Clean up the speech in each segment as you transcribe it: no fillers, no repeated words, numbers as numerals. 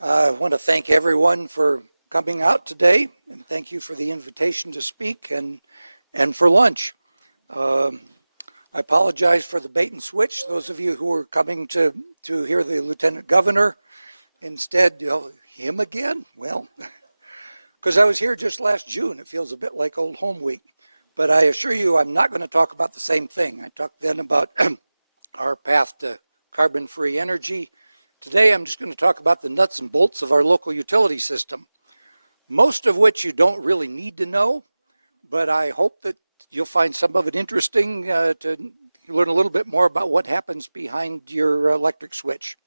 I want to thank everyone for coming out today, and thank you for the invitation to speak and for lunch. I apologize for the bait and switch. Those of you who are coming to hear the Lieutenant Governor, instead, him again? Well, because I was here just last June, it feels a bit like old home week. But I assure you, I'm not going to talk about the same thing. I talked then about our path to carbon-free energy. Today, I'm just going to talk about the nuts and bolts of our local utility system, most of which you don't really need to know, but I hope that you'll find some of it interesting to learn a little bit more about what happens behind your electric switch.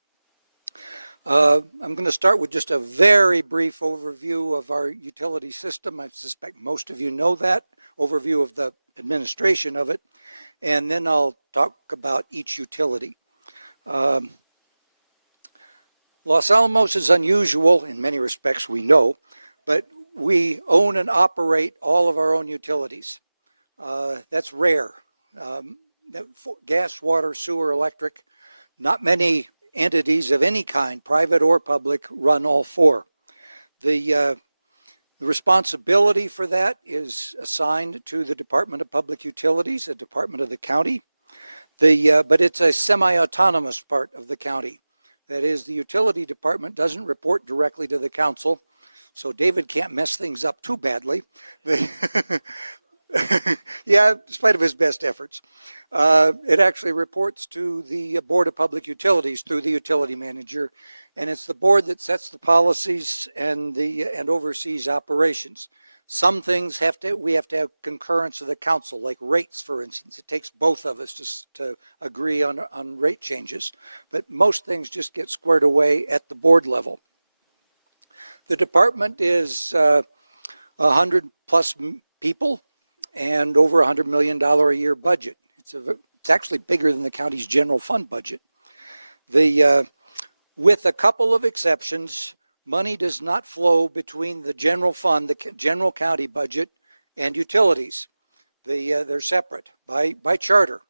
I'm going to start with just a very brief overview of our utility system. I suspect most of you know that, overview of the administration of it, and then I'll talk about each utility. Los Alamos is unusual in many respects, we know, but we own and operate all of our own utilities. That's rare. Gas, water, sewer, electric, not many entities of any kind, private or public, run all four. The responsibility for that is assigned to the Department of Public Utilities, a department of the county. But it's a semi-autonomous part of the county. That is, the utility department doesn't report directly to the council, so David can't mess things up too badly. Yeah, in spite of his best efforts. It actually reports to the Board of Public Utilities through the utility manager, and it's the board that sets the policies and oversees operations. Some things we have to have concurrence of the council, like rates, for instance. It takes both of us to agree on rate changes, but most things just get squared away at the board level. The department is 100 plus people and over $100 million a year budget. It's actually bigger than the county's general fund budget. With a couple of exceptions, money does not flow between the general fund, the general county budget, and utilities. They're separate by charter.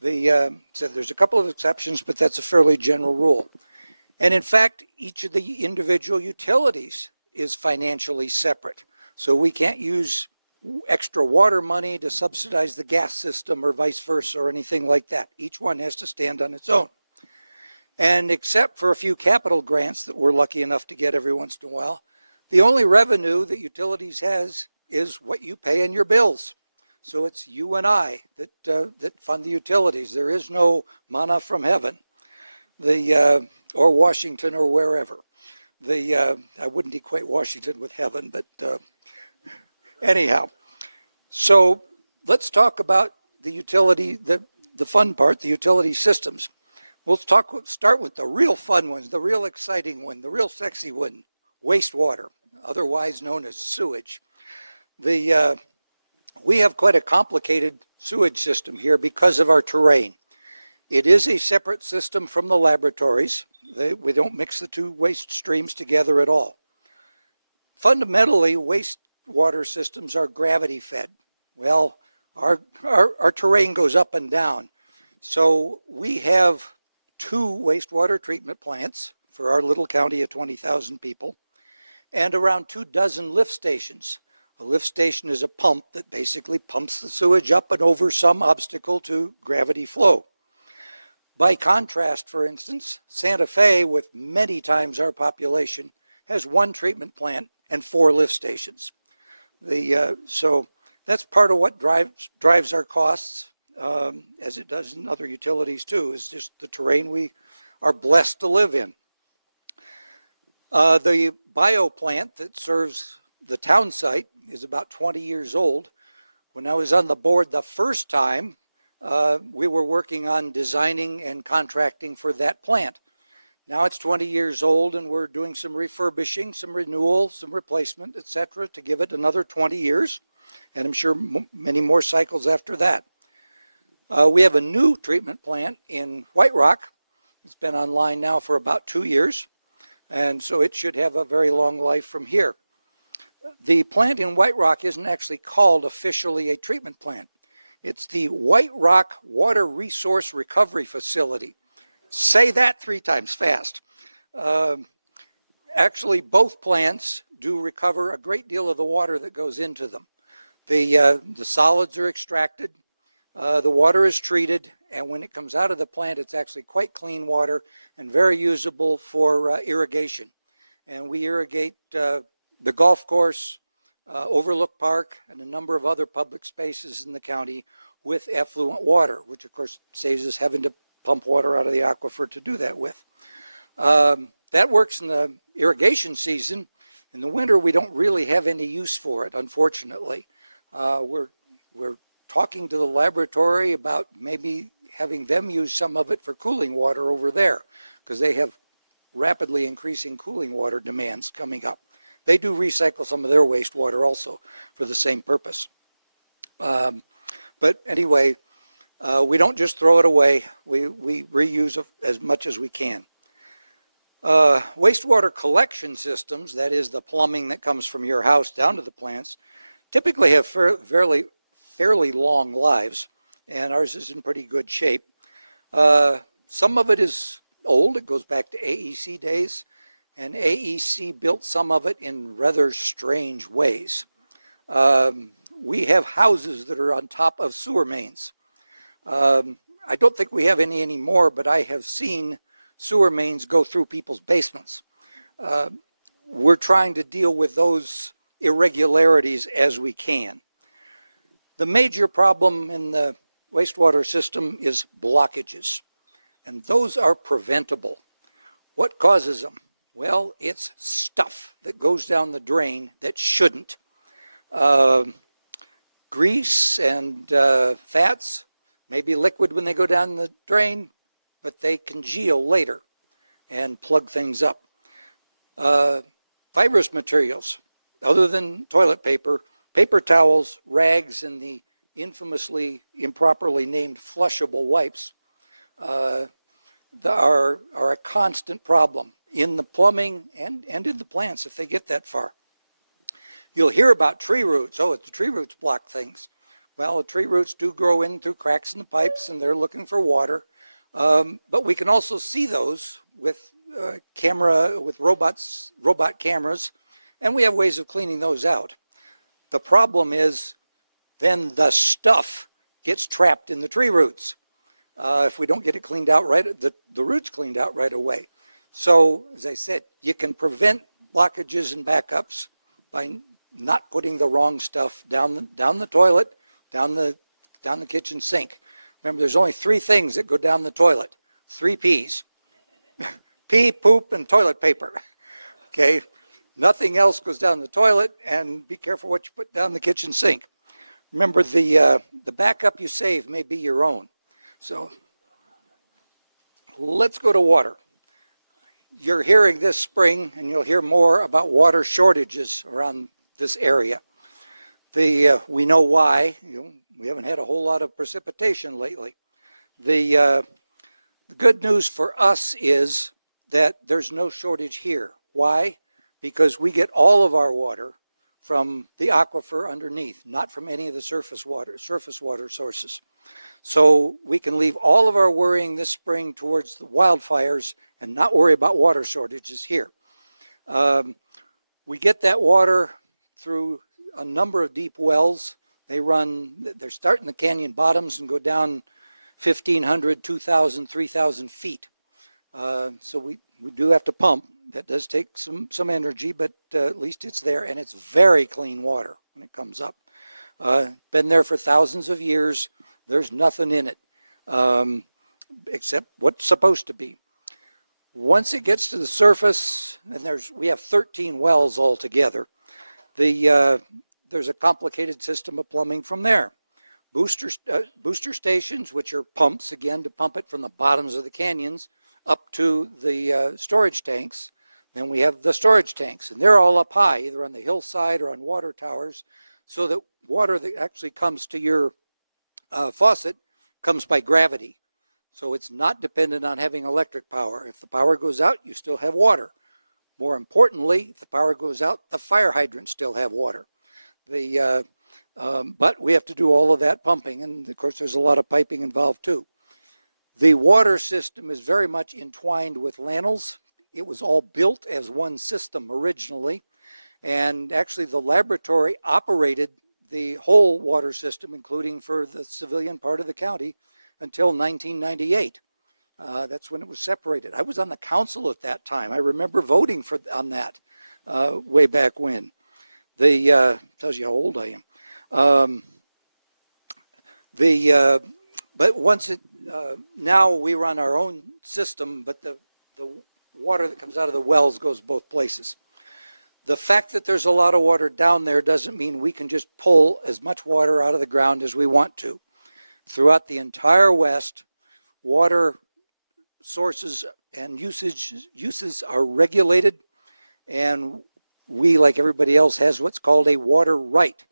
So there's a couple of exceptions, but that's a fairly general rule. And in fact, each of the individual utilities is financially separate. So we can't use extra water money to subsidize the gas system or vice versa or anything like that. Each one has to stand on its own. And except for a few capital grants that we're lucky enough to get every once in a while, the only revenue that utilities has is what you pay in your bills. So it's you and I that fund the utilities. There is no manna from heaven, or Washington or wherever. I wouldn't equate Washington with heaven, but anyhow. So let's talk about the utility, the fun part, the utility systems. We'll start with the real fun ones, the real exciting one, the real sexy one, wastewater, otherwise known as sewage. We have quite a complicated sewage system here because of our terrain. It is a separate system from the laboratories. We don't mix the two waste streams together at all. Fundamentally, wastewater systems are gravity fed. Well, our terrain goes up and down. So we have 2 wastewater treatment plants for our little county of 20,000 people, and around 24 lift stations. A lift station is a pump that basically pumps the sewage up and over some obstacle to gravity flow. By contrast, for instance, Santa Fe, with many times our population, has 1 treatment plant and 4 lift stations. So that's part of what drives our costs. As it does in other utilities too, is just the terrain we are blessed to live in. The bio plant that serves the town site is about 20 years old. When I was on the board the first time, we were working on designing and contracting for that plant. Now it's 20 years old and we're doing some refurbishing, some renewal, some replacement, etc., to give it another 20 years. And I'm sure many more cycles after that. We have a new treatment plant in White Rock. It's been online now for about 2 years, and so it should have a very long life from here. The plant in White Rock isn't actually called officially a treatment plant. It's the White Rock Water Resource Recovery Facility. Say that 3 times fast. Actually, both plants do recover a great deal of the water that goes into them. The solids are extracted, the water is treated, and when it comes out of the plant, it's actually quite clean water and very usable for irrigation. And we irrigate the golf course, Overlook Park, and a number of other public spaces in the county with effluent water, which of course saves us having to pump water out of the aquifer to do that with. That works in the irrigation season. In the winter, we don't really have any use for it, unfortunately. We're talking to the laboratory about maybe having them use some of it for cooling water over there, because they have rapidly increasing cooling water demands coming up. They do recycle some of their wastewater also for the same purpose. But anyway, we don't just throw it away. We reuse as much as we can. Wastewater collection systems, that is the plumbing that comes from your house down to the plants, typically have fairly long lives, and ours is in pretty good shape. Some of it is old. It goes back to AEC days, and AEC built some of it in rather strange ways. We have houses that are on top of sewer mains. I don't think we have any anymore, but I have seen sewer mains go through people's basements. We're trying to deal with those irregularities as we can. The major problem in the wastewater system is blockages, and those are preventable. What causes them? Well, it's stuff that goes down the drain that shouldn't. Grease and fats may be liquid when they go down the drain, but they congeal later and plug things up. Fibrous materials, other than toilet paper, paper towels, rags, and the infamously improperly named flushable wipes are a constant problem in the plumbing and in the plants if they get that far. You'll hear about tree roots. Oh, the tree roots block things. Well, the tree roots do grow in through cracks in the pipes, and they're looking for water. But we can also see those with robot cameras, and we have ways of cleaning those out. The problem is then the stuff gets trapped in the tree roots. If we don't get it cleaned out right, the roots cleaned out right away. So, as I said, you can prevent blockages and backups by not putting the wrong stuff down the toilet, down the kitchen sink. Remember, there's only 3 things that go down the toilet. 3 P's. Pee, poop, and toilet paper. Okay? Nothing else goes down the toilet, and be careful what you put down the kitchen sink. Remember, the backup you save may be your own. So, let's go to water. You're hearing this spring, and you'll hear more about water shortages around this area. We know why. We haven't had a whole lot of precipitation lately. The good news for us is that there's no shortage here. Why? Because we get all of our water from the aquifer underneath, not from any of the surface water sources. So we can leave all of our worrying this spring towards the wildfires and not worry about water shortages here. We get that water through a number of deep wells. They're starting the canyon bottoms and go down 1,500, 2,000, 3,000 feet. So we do have to pump. That does take some energy, but at least it's there, and it's very clean water when it comes up. Been there for thousands of years. There's nothing in it except what's supposed to be. Once it gets to the surface, and we have 13 wells altogether, there's a complicated system of plumbing from there. Booster stations, which are pumps, again, to pump it from the bottoms of the canyons up to the storage tanks. Then we have the storage tanks, and they're all up high, either on the hillside or on water towers, so that water that actually comes to your faucet comes by gravity. So it's not dependent on having electric power. If the power goes out, you still have water. More importantly, if the power goes out, the fire hydrants still have water. But we have to do all of that pumping, and of course there's a lot of piping involved too. The water system is very much entwined with LANLs it was all built as one system originally. And actually the laboratory operated the whole water system, including for the civilian part of the county, until 1998. That's when it was separated. I was on the council at that time. I remember voting on that way back when. Tells you how old I am. But once now we run our own system, but the water that comes out of the wells goes both places. The fact that there's a lot of water down there doesn't mean we can just pull as much water out of the ground as we want to. Throughout the entire West, water sources and uses are regulated, and we, like everybody else, has what's called a water right.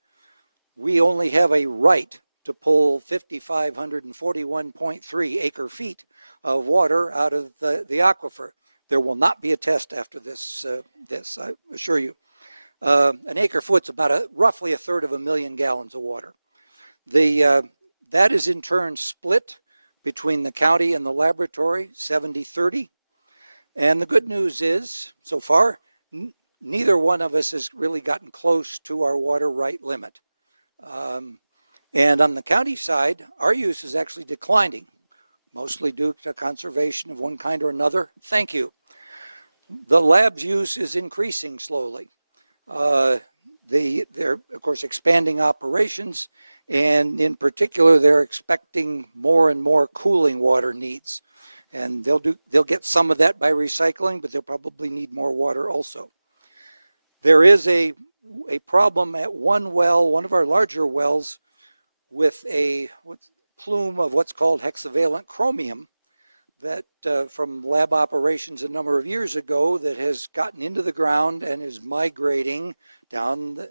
We only have a right to pull 5,541.3 acre feet of water out of the aquifer. There will not be a test after this, I assure you. An acre foot's about roughly a third of a million gallons of water. That is in turn split between the county and the laboratory, 70-30. And the good news is, so far, neither one of us has really gotten close to our water right limit. And on the county side, our use is actually declining, mostly due to conservation of one kind or another. Thank you. The lab's use is increasing slowly. They're, of course, expanding operations, and in particular, they're expecting more and more cooling water needs. And they'll get some of that by recycling, but they'll probably need more water also. There is a problem at one well, one of our larger wells, with a plume of what's called hexavalent chromium that from lab operations a number of years ago that has gotten into the ground and is migrating downhill,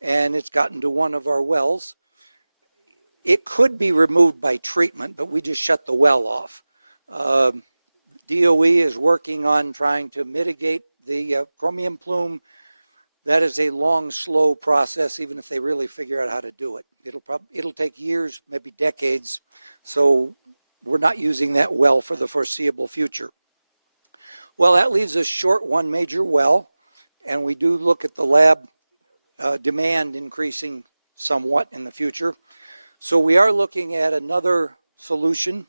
and it's gotten to one of our wells. It could be removed by treatment, but we just shut the well off. DOE is working on trying to mitigate the chromium plume. That is a long, slow process, even if they really figure out how to do it. It'll take years, maybe decades, so we're not using that well for the foreseeable future. Well, that leaves us short one major well, and we do look at the lab demand increasing somewhat in the future. So we are looking at another solution,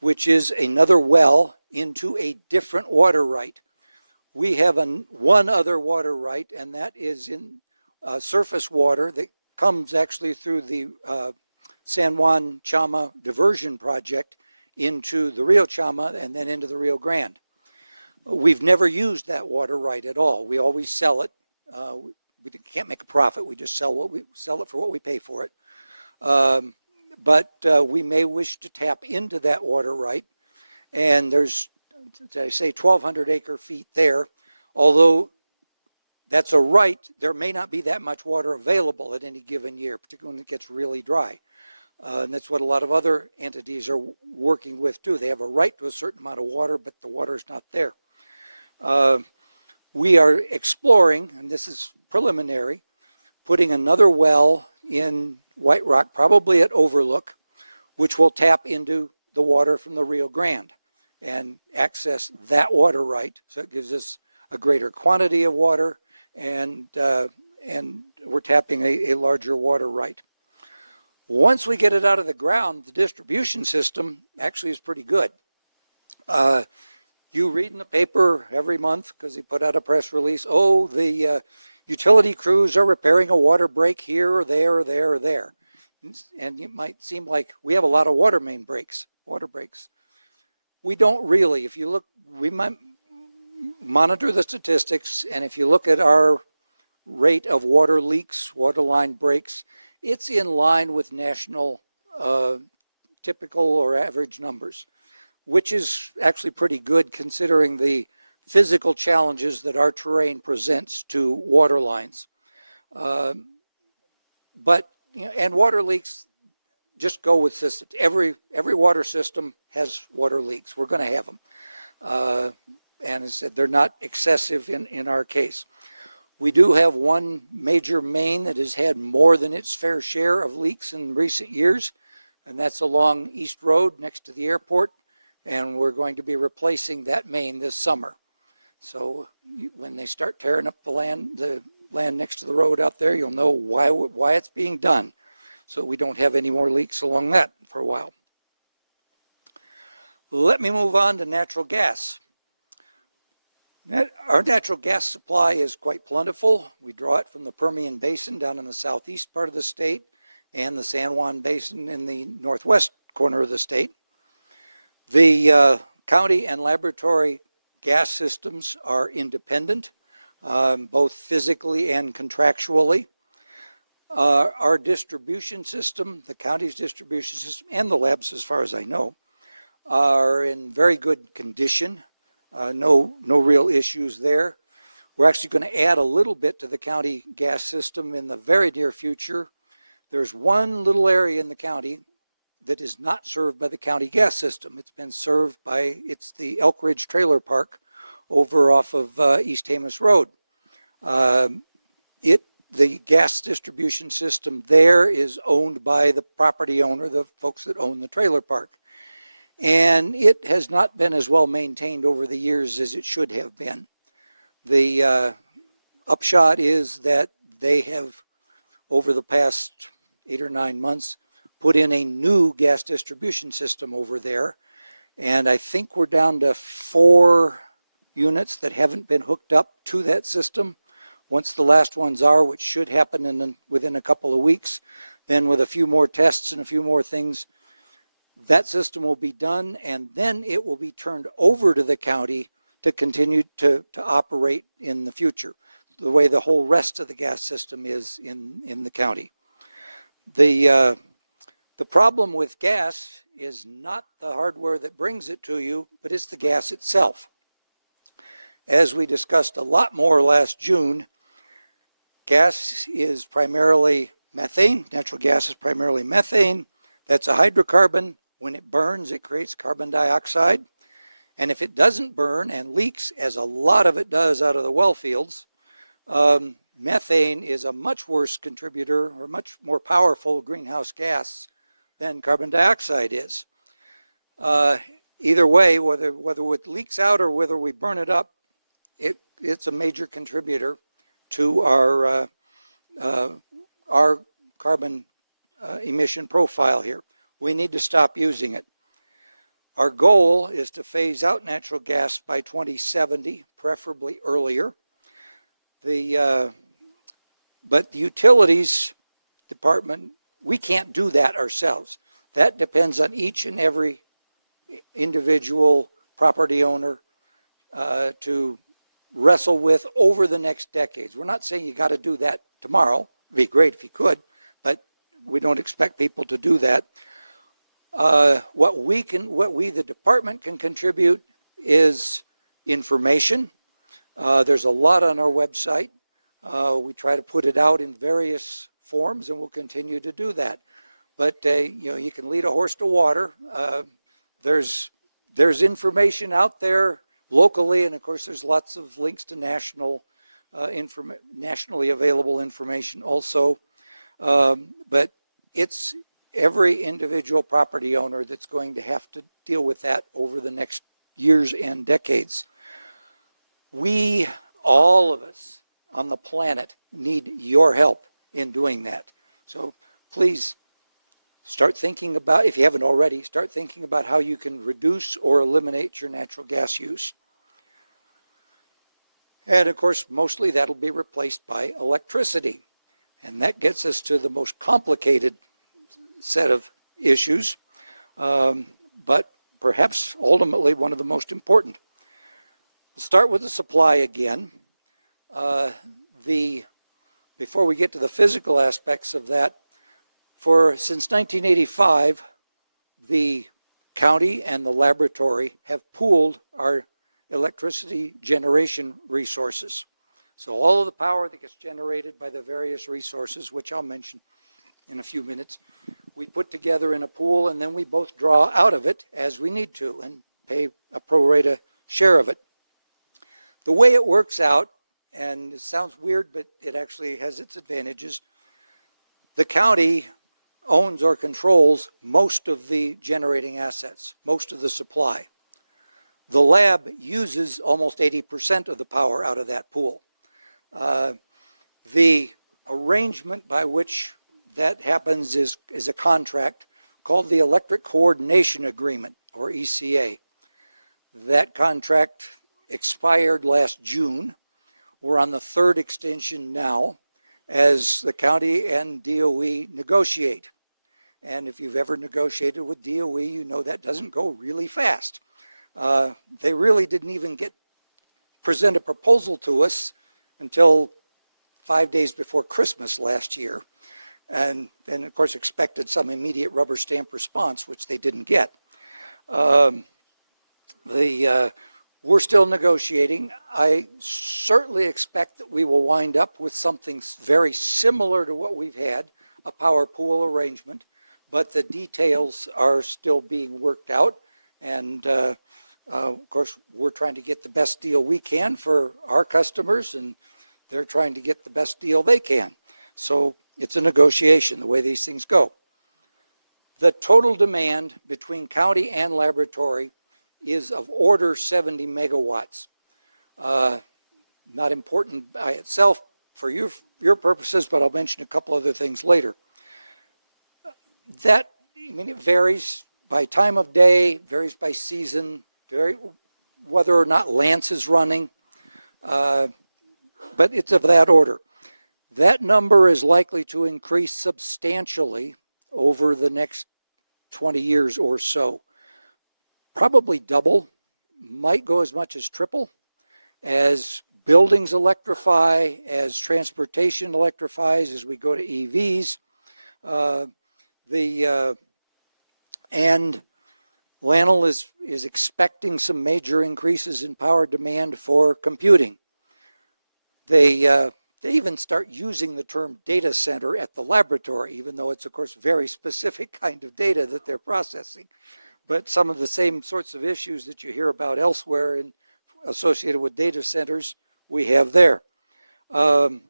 which is another well into a different water right. We have one other water right, and that is in surface water that comes actually through the San Juan Chama diversion project into the Rio Chama and then into the Rio Grande. We've never used that water right at all. We always sell it. We can't make a profit. We just sell it for what we pay for it. But we may wish to tap into that water right, and there's, did I say 1,200 acre feet there? Although that's a right, there may not be that much water available at any given year, particularly when it gets really dry. And that's what a lot of other entities are working with too. They have a right to a certain amount of water, but the water is not there. We are exploring, and this is preliminary, putting another well in White Rock, probably at Overlook, which will tap into the water from the Rio Grande and access that water right. So it gives us a greater quantity of water, and we're tapping a larger water right. Once we get it out of the ground, the distribution system actually is pretty good. You read in the paper every month, because they put out a press release, oh, the utility crews are repairing a water break here or there or there or there. And it might seem like we have a lot of water breaks. We don't really. If you look, we might monitor the statistics, and if you look at our rate of water leaks, water line breaks, it's in line with national typical or average numbers, which is actually pretty good considering the physical challenges that our terrain presents to water lines. But, you know, and water leaks just go with systems. Every water system has water leaks. We're going to have them. And as I said, they're not excessive in our case. We do have one major main that has had more than its fair share of leaks in recent years, and that's along East Road next to the airport. and we're going to be replacing that main this summer. So when they start tearing up the land next to the road out there, you'll know why it's being done, so we don't have any more leaks along that for a while. Let me move on to natural gas. Our natural gas supply is quite plentiful. We draw it from the Permian Basin down in the southeast part of the state and the San Juan Basin in the northwest corner of the state. The county and laboratory gas systems are independent, both physically and contractually. Our distribution system, the county's distribution system, and the labs, as far as I know, are in very good condition. No real issues there. We're actually going to add a little bit to the county gas system in the very near future. There's one little area in the county that is not served by the county gas system. It's been served by, it's the Elk Ridge Trailer Park over off of East Hamus Road. The gas distribution system there is owned by the property owner, the folks that own the trailer park. And it has not been as well maintained over the years as it should have been. The upshot is that they have, over the past 8 or 9 months, put in a new gas distribution system over there. And I think we're down to 4 units that haven't been hooked up to that system. Once the last ones are, which should happen within a couple of weeks, then with a few more tests and a few more things, that system will be done, and then it will be turned over to the county to continue to operate in the future, the way the whole rest of the gas system is in the county. The problem with gas is not the hardware that brings it to you, but it's the gas itself. As we discussed a lot more last June, gas is primarily methane. Natural gas is primarily methane. That's a hydrocarbon. When it burns, it creates carbon dioxide. And if it doesn't burn and leaks, as a lot of it does out of the well fields, methane is a much worse contributor or much more powerful greenhouse gas than carbon dioxide is. Either way, whether it leaks out or whether we burn it up, it's a major contributor to our carbon emission profile here. We need to stop using it. Our goal is to phase out natural gas by 2070, preferably earlier. But the utilities department, we can't do that ourselves. That depends on each and every individual property owner to wrestle with over the next decades. We're not saying you got to do that tomorrow. It'd be great if you could, but we don't expect people to do that. What we, the department, can contribute is information. There's a lot on our website. We try to put it out in various forms, and we'll continue to do that. But you can lead a horse to water. There's information out there locally, and of course there's lots of links to nationally available information also. But it's every individual property owner that's going to have to deal with that over the next years and decades. We, all of us on the planet, need your help in doing that. So please start thinking about, if you haven't already, start thinking about how you can reduce or eliminate your natural gas use. And of course, mostly that'll be replaced by electricity. And that gets us to the most complicated set of issues, but perhaps ultimately one of the most important. We'll start with the supply again. Before we get to the physical aspects of that, since 1985, the county and the laboratory have pooled our electricity generation resources. So all of the power that gets generated by the various resources, which I'll mention in a few minutes, we put together in a pool, and then we both draw out of it as we need to and pay a pro rata share of it. The way it works out, and it sounds weird, but it actually has its advantages, the county owns or controls most of the generating assets, most of the supply. The lab uses almost 80% of the power out of that pool. The arrangement by which that happens is a contract called the Electric Coordination Agreement, or ECA. That contract expired last June. We're on the third extension now as the county and DOE negotiate. And if you've ever negotiated with DOE, you know that doesn't go really fast. They really didn't even present a proposal to us until 5 days before Christmas last year. And of course expected some immediate rubber stamp response, which they didn't get. We're still negotiating. I certainly expect that we will wind up with something very similar to what we've had, a power pool arrangement, but the details are still being worked out. And of course, we're trying to get the best deal we can for our customers, and they're trying to get the best deal they can. So it's a negotiation, the way these things go. The total demand between county and laboratory is of order 70 megawatts. Not important by itself for your purposes, but I'll mention a couple other things later. It varies by time of day, varies by season, whether or not Lance is running, but it's of that order. That number is likely to increase substantially over the next 20 years or so. Probably double, might go as much as triple, as buildings electrify, as transportation electrifies, as we go to EVs. And LANL is expecting some major increases in power demand for computing. They even start using the term data center at the laboratory, even though it's, of course, very specific kind of data that they're processing. But some of the same sorts of issues that you hear about elsewhere and associated with data centers, we have there. Our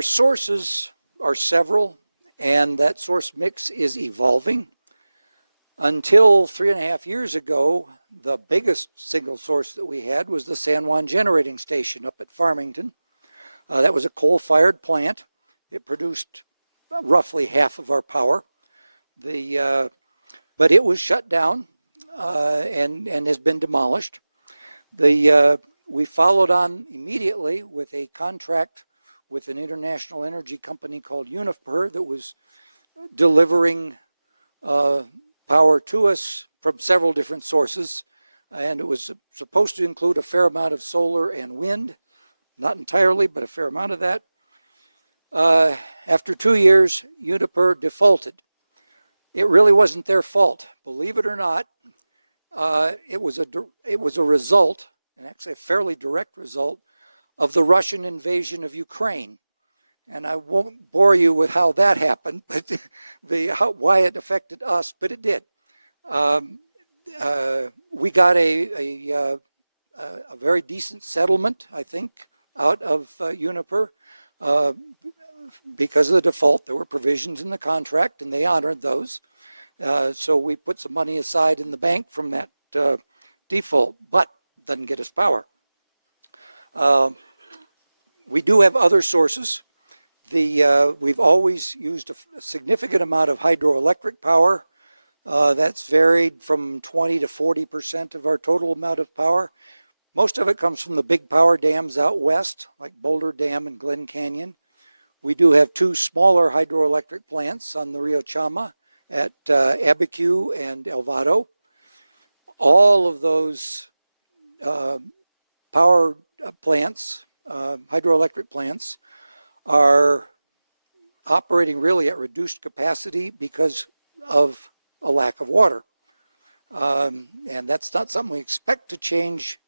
sources are several, and that source mix is evolving. Until 3.5 years ago, the biggest single source that we had was the San Juan Generating Station up at Farmington. That was a coal-fired plant. It produced roughly half of our power. But it was shut down and has been demolished. We followed on immediately with a contract with an international energy company called Uniper that was delivering power to us from several different sources, and it was supposed to include a fair amount of solar and wind, not entirely, but a fair amount of that. After 2 years, Uniper defaulted. It really wasn't their fault, believe it or not. It was a result, and actually a fairly direct result, of the Russian invasion of Ukraine. And I won't bore you with how that happened, but why it affected us, but it did. We got a very decent settlement, I think, out of Uniper. Because of the default, there were provisions in the contract, and they honored those. So we put some money aside in the bank from that default, but doesn't get us power. We do have other sources. We've always used a significant amount of hydroelectric power. That's varied from 20 to 40% of our total amount of power. Most of it comes from the big power dams out west, like Boulder Dam and Glen Canyon. We do have 2 smaller hydroelectric plants on the Rio Chama at Abiquiu and El Vado. All of those power plants, hydroelectric plants, are operating really at reduced capacity because of a lack of water. And that's not something we expect to change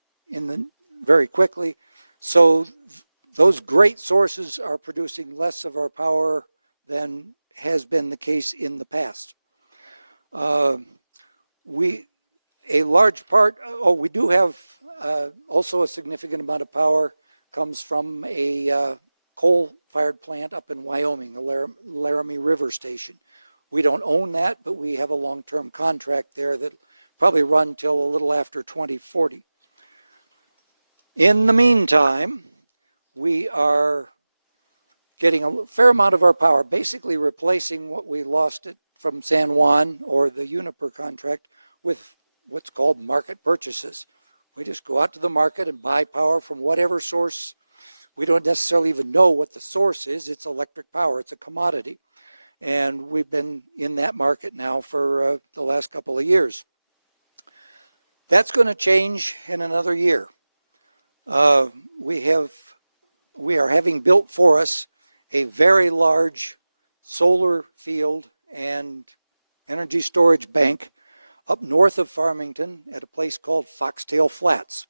very quickly. So those great sources are producing less of our power than has been the case in the past. We do have also a significant amount of power comes from a coal-fired plant up in Wyoming, the Laramie River Station. We don't own that, but we have a long-term contract there that probably run till a little after 2040. In the meantime, we are getting a fair amount of our power, basically replacing what we lost it from San Juan or the Uniper contract with what's called market purchases. We just go out to the market and buy power from whatever source. We don't necessarily even know what the source is. It's electric power. It's a commodity. And we've been in that market now for the last couple of years. That's going to change in another year. We are having built for us a very large solar field and energy storage bank up north of Farmington at a place called Foxtail Flats.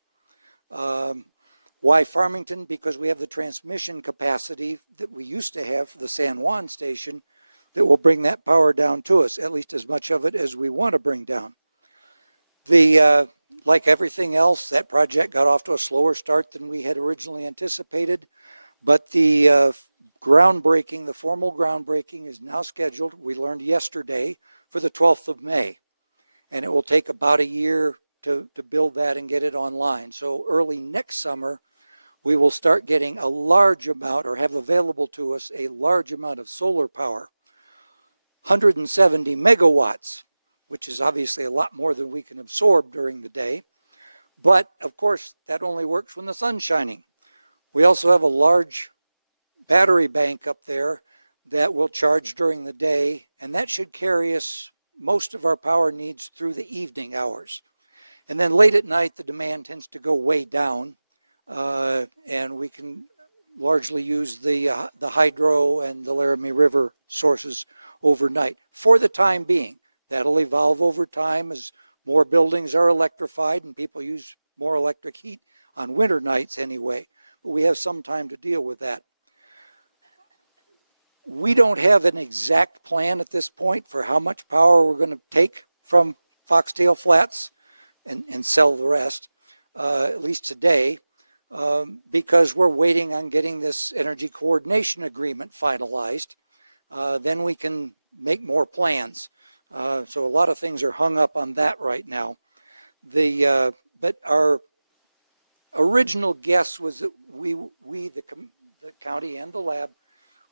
Why Farmington? Because we have the transmission capacity that we used to have for the San Juan station that will bring that power down to us, at least as much of it as we want to bring down. Like everything else, that project got off to a slower start than we had originally anticipated, but the groundbreaking, the formal groundbreaking is now scheduled, we learned yesterday, for the 12th of May. And it will take about a year to build that and get it online. So early next summer, we will start getting a large amount, or have available to us, a large amount of solar power. 170 megawatts, which is obviously a lot more than we can absorb during the day. But, of course, that only works when the sun's shining. We also have a large battery bank up there that will charge during the day, and that should carry us most of our power needs through the evening hours. And then late at night, the demand tends to go way down, and we can largely use the hydro and the Laramie River sources overnight for the time being. That'll evolve over time as more buildings are electrified and people use more electric heat on winter nights anyway. But we have some time to deal with that. We don't have an exact plan at this point for how much power we're going to take from Foxtail Flats and sell the rest, at least today, because we're waiting on getting this energy coordination agreement finalized. Then we can make more plans. So a lot of things are hung up on that right now. But our original guess was that the county and the lab,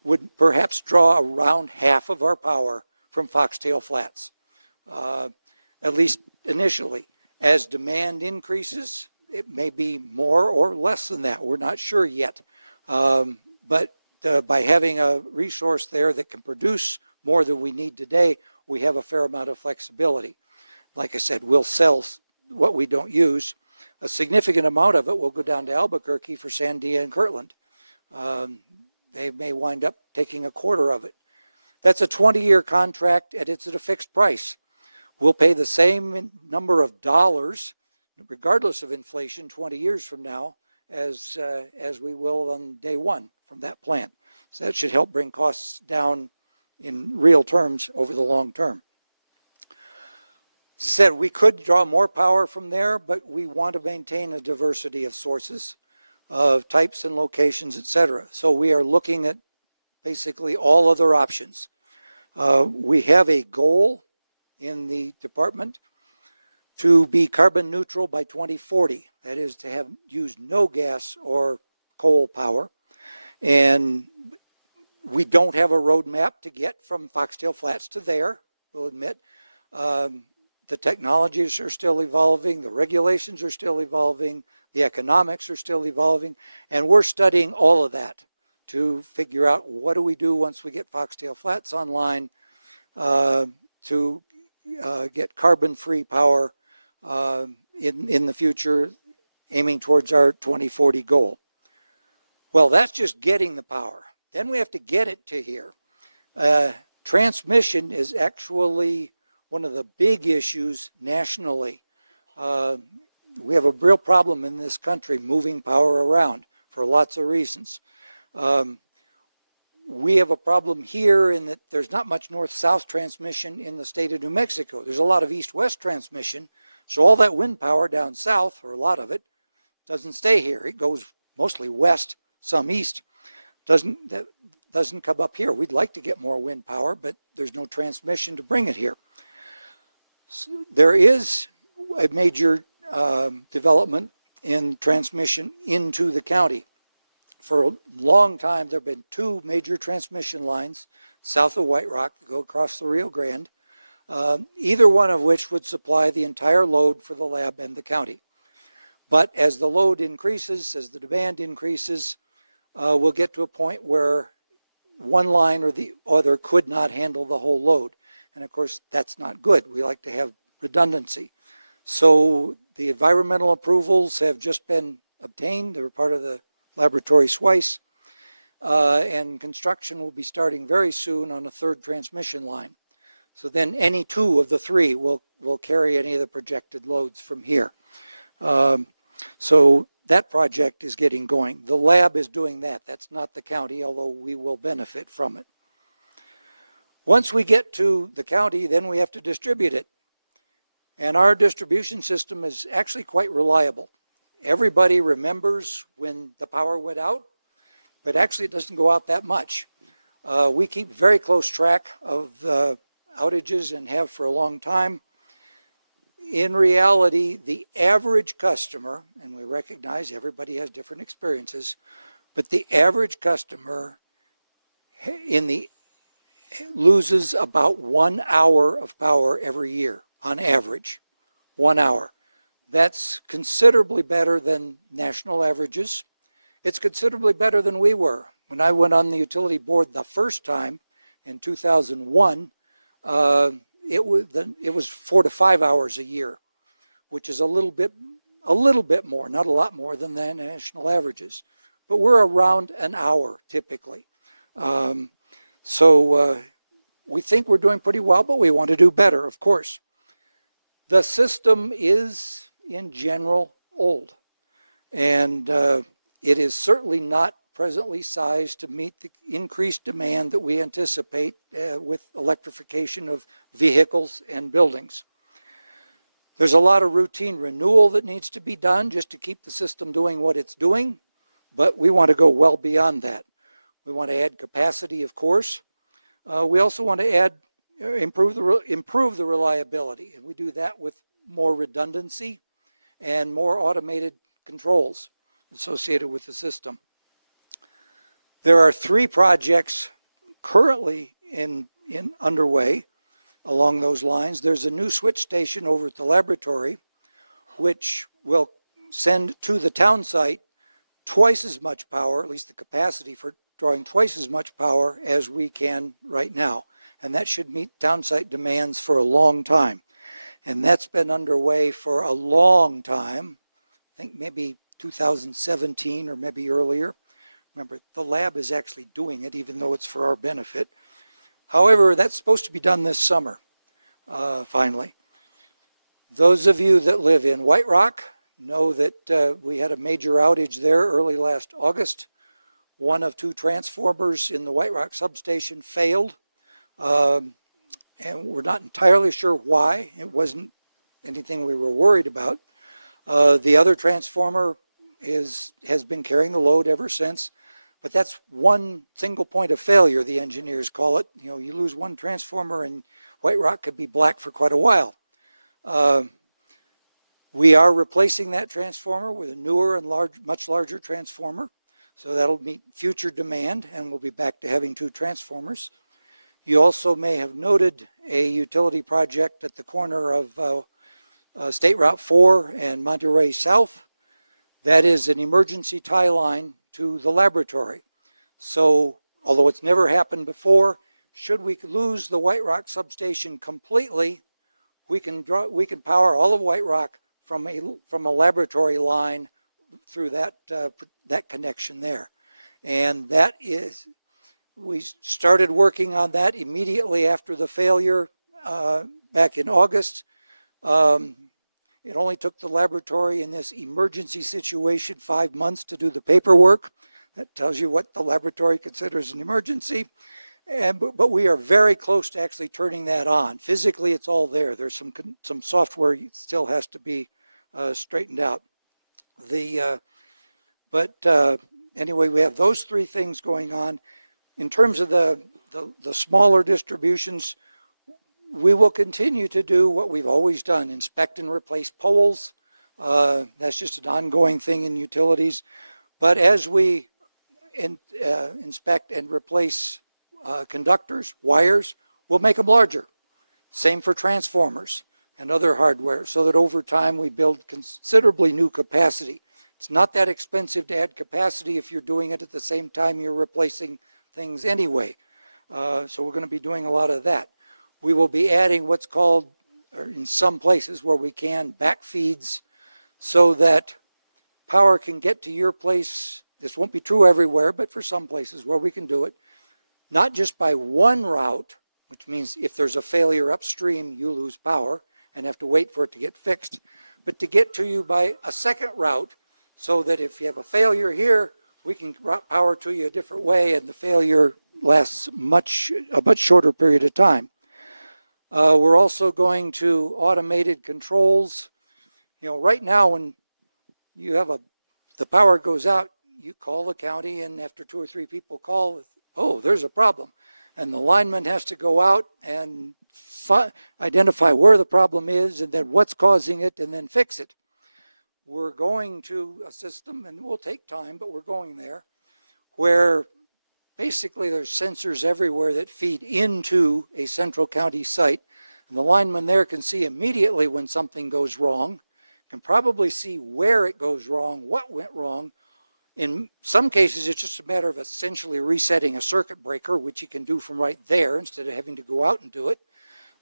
would perhaps draw around half of our power from Foxtail Flats, at least initially. As demand increases, it may be more or less than that. We're not sure yet. But by having a resource there that can produce more than we need today, we have a fair amount of flexibility. Like I said, we'll sell what we don't use. A significant amount of it will go down to Albuquerque for Sandia and Kirtland. They may wind up taking a quarter of it. That's a 20-year contract, and it's at a fixed price. We'll pay the same number of dollars, regardless of inflation, 20 years from now, as we will on day one from that plant. So that should help bring costs down in real terms over the long term. As I said, we could draw more power from there, but we want to maintain a diversity of sources, of types and locations, etc. So we are looking at basically all other options. We have a goal in the department to be carbon neutral by 2040. That is to have used no gas or coal power. And we don't have a roadmap to get from Foxtail Flats to there, we'll admit. The technologies are still evolving, the regulations are still evolving, the economics are still evolving, and we're studying all of that to figure out what do we do once we get Foxtail Flats online to get carbon-free power in the future, aiming towards our 2040 goal. Well, that's just getting the power. Then we have to get it to here. Transmission is actually one of the big issues nationally. We have a real problem in this country moving power around for lots of reasons. We have a problem here in that there's not much north-south transmission in the state of New Mexico. There's a lot of east-west transmission, so all that wind power down south, or a lot of it, doesn't stay here. It goes mostly west, some east. Doesn't come up here. We'd like to get more wind power, but there's no transmission to bring it here. So there is a major development in transmission into the county. For a long time, there have been two major transmission lines south of White Rock that go across the Rio Grande, either one of which would supply the entire load for the lab and the county. But as the load increases, as the demand increases, we'll get to a point where one line or the other could not handle the whole load. And of course, that's not good. We like to have redundancy. So the environmental approvals have just been obtained. They were part of the laboratory SWICE, and construction will be starting very soon on a third transmission line. So then any two of the three will carry any of the projected loads from here. So that project is getting going. The lab is doing that. That's not the county, although we will benefit from it. Once we get to the county, then we have to distribute it. And our distribution system is actually quite reliable. Everybody remembers when the power went out, but actually it doesn't go out that much. We keep very close track of the outages and have for a long time. In reality, the average customer, and we recognize everybody has different experiences, but the average customer loses about 1 hour of power every year on average. 1 hour. That's considerably better than national averages. It's considerably better than we were. When I went on the utility board the first time in 2001, it was 4 to 5 hours a year, which is a little bit more, not a lot more than the national averages, but we're around an hour typically. So we think we're doing pretty well, but we want to do better, of course. The system is, in general, old, and it is certainly not presently sized to meet the increased demand that we anticipate with electrification of vehicles and buildings. There's a lot of routine renewal that needs to be done just to keep the system doing what it's doing, but we want to go well beyond that. We want to add capacity, of course. We also want to improve the reliability, and we do that with more redundancy and more automated controls associated with the system. There are 3 projects currently underway along those lines. There's a new switch station over at the laboratory, which will send to the town site twice as much power, at least the capacity for drawing twice as much power as we can right now. And that should meet town site demands for a long time. And that's been underway for a long time, I think maybe 2017 or maybe earlier. Remember, the lab is actually doing it, even though it's for our benefit. However, that's supposed to be done this summer, finally. Those of you that live in White Rock know that we had a major outage there early last August. One of 2 transformers in the White Rock substation failed, and we're not entirely sure why. It wasn't anything we were worried about. The other transformer has been carrying the load ever since. But that's one single point of failure, the engineers call it. You know, you lose one transformer and White Rock could be black for quite a while. We are replacing that transformer with a newer and much larger transformer. So that'll meet future demand, and we'll be back to having 2 transformers. You also may have noted a utility project at the corner of State Route 4 and Monterey South. That is an emergency tie line to the laboratory. So, although it's never happened before, should we lose the White Rock substation completely, we can power all of White Rock from a laboratory line through that connection there. And we started working on that immediately after the failure back in August. It only took the laboratory in this emergency situation 5 months to do the paperwork. That tells you what the laboratory considers an emergency. But we are very close to actually turning that on. Physically, it's all there. There's some software that still has to be straightened out. Anyway, we have those 3 things going on. In terms of the smaller distributions, we will continue to do what we've always done, inspect and replace poles. That's just an ongoing thing in utilities. But as we inspect and replace conductors, wires, we'll make them larger. Same for transformers and other hardware, so that over time we build considerably new capacity. It's not that expensive to add capacity if you're doing it at the same time you're replacing things anyway. So we're going to be doing a lot of that. We will be adding what's called, or in some places where we can, back feeds, so that power can get to your place. This won't be true everywhere, but for some places where we can do it, not just by one route, which means if there's a failure upstream, you lose power and have to wait for it to get fixed, but to get to you by a second route, so that if you have a failure here, we can route power to you a different way, and the failure lasts a much shorter period of time. We're also going to automated controls. You know, right now when you have the power goes out, you call the county, and after 2 or 3 people call, oh, there's a problem. And the lineman has to go out and identify where the problem is and then what's causing it and then fix it. We're going to a system, and it will take time, but we're going there, where basically there's sensors everywhere that feed into a central county site. And the lineman there can see immediately when something goes wrong, can probably see where it goes wrong, what went wrong. In some cases, it's just a matter of essentially resetting a circuit breaker, which you can do from right there instead of having to go out and do it.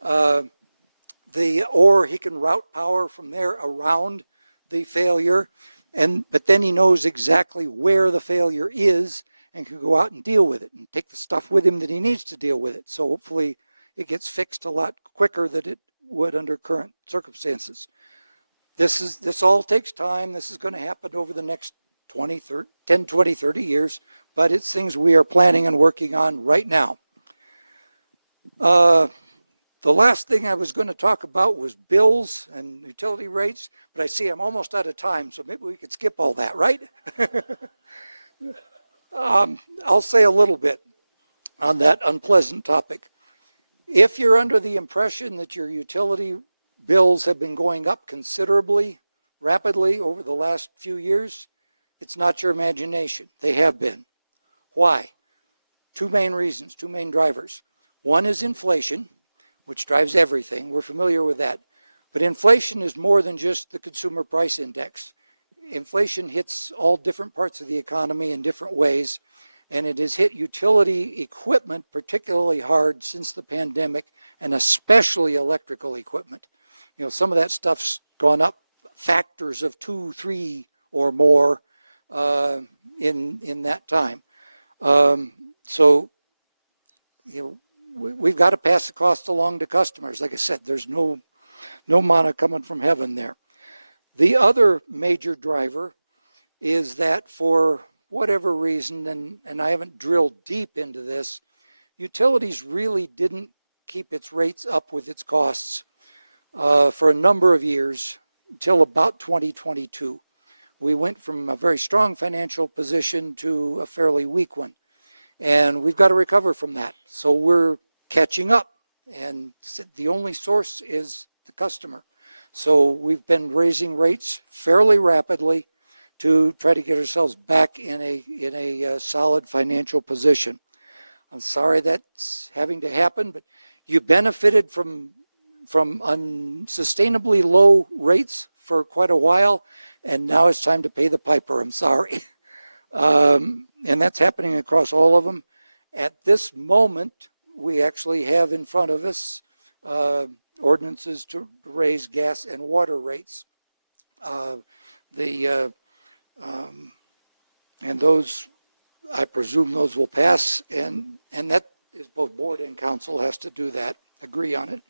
Or he can route power from there around the failure, but then he knows exactly where the failure is and can go out and deal with it and take the stuff with him that he needs to deal with it. So hopefully it gets fixed a lot quicker than it would under current circumstances. This all takes time. This is going to happen over the next 10, 20, 30 years, but it's things we are planning and working on right now. The last thing I was going to talk about was bills and utility rates, but I see I'm almost out of time, so maybe we could skip all that, right? I'll say a little bit on that unpleasant topic. If you're under the impression that your utility bills have been going up considerably, rapidly over the last few years, it's not your imagination. They have been. Why? 2 main reasons, 2 main drivers. One is inflation, which drives everything. We're familiar with that. But inflation is more than just the consumer price index. Inflation hits all different parts of the economy in different ways, and it has hit utility equipment particularly hard since the pandemic, and especially electrical equipment. You know, some of that stuff's gone up factors of 2, 3, or more in that time. So, you know, we've got to pass the cost along to customers. Like I said, there's no manna coming from heaven there. The other major driver is that for whatever reason, and I haven't drilled deep into this, utilities really didn't keep its rates up with its costs for a number of years until about 2022. We went from a very strong financial position to a fairly weak one. And we've got to recover from that. So we're catching up. And the only source is the customer. So we've been raising rates fairly rapidly to try to get ourselves back in a solid financial position. I'm sorry that's having to happen, but you benefited from unsustainably low rates for quite a while, and now it's time to pay the piper. I'm sorry. And that's happening across all of them. At this moment, we actually have in front of us ordinances to raise gas and water rates. And those, I presume those will pass, and that is both board and council has to do that, agree on it.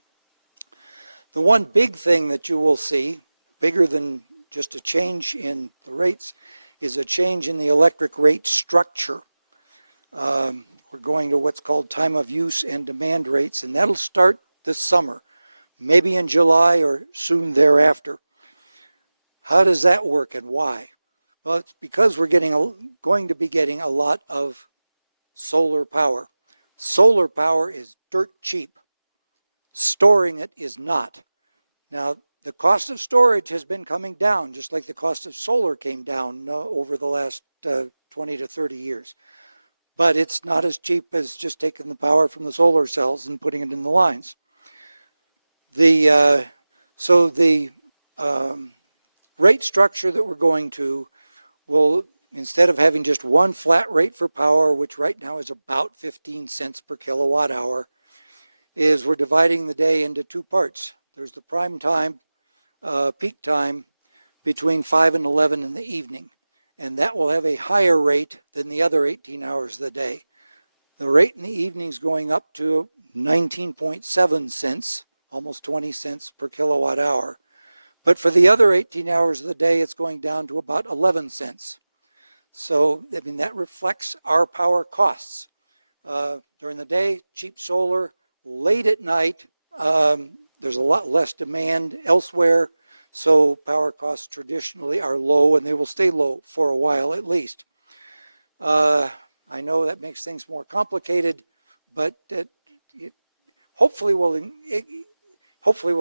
The one big thing that you will see, bigger than just a change in the rates, is a change in the electric rate structure. We're going to what's called time of use and demand rates, and that'll start this summer, maybe in July or soon thereafter. How does that work and why? Well, it's because we're going to be getting a lot of solar power. Solar power is dirt cheap. Storing it is not. Now, the cost of storage has been coming down, just like the cost of solar came down over the last 20 to 30 years. But it's not as cheap as just taking the power from the solar cells and putting it in the lines. So the rate structure that we're going to will, instead of having just one flat rate for power, which right now is about 15 cents per kilowatt hour, is we're dividing the day into two parts. There's the prime time, peak time, between 5 and 11 in the evening. And that will have a higher rate than the other 18 hours of the day. The rate in the evening is going up to 19.7 cents, almost 20 cents per kilowatt hour. But for the other 18 hours of the day, it's going down to about 11 cents. So, I mean, that reflects our power costs. During the day, cheap solar. Late at night, there's a lot less demand elsewhere. So power costs traditionally are low, and they will stay low for a while at least. I know that makes things more complicated, but it hopefully will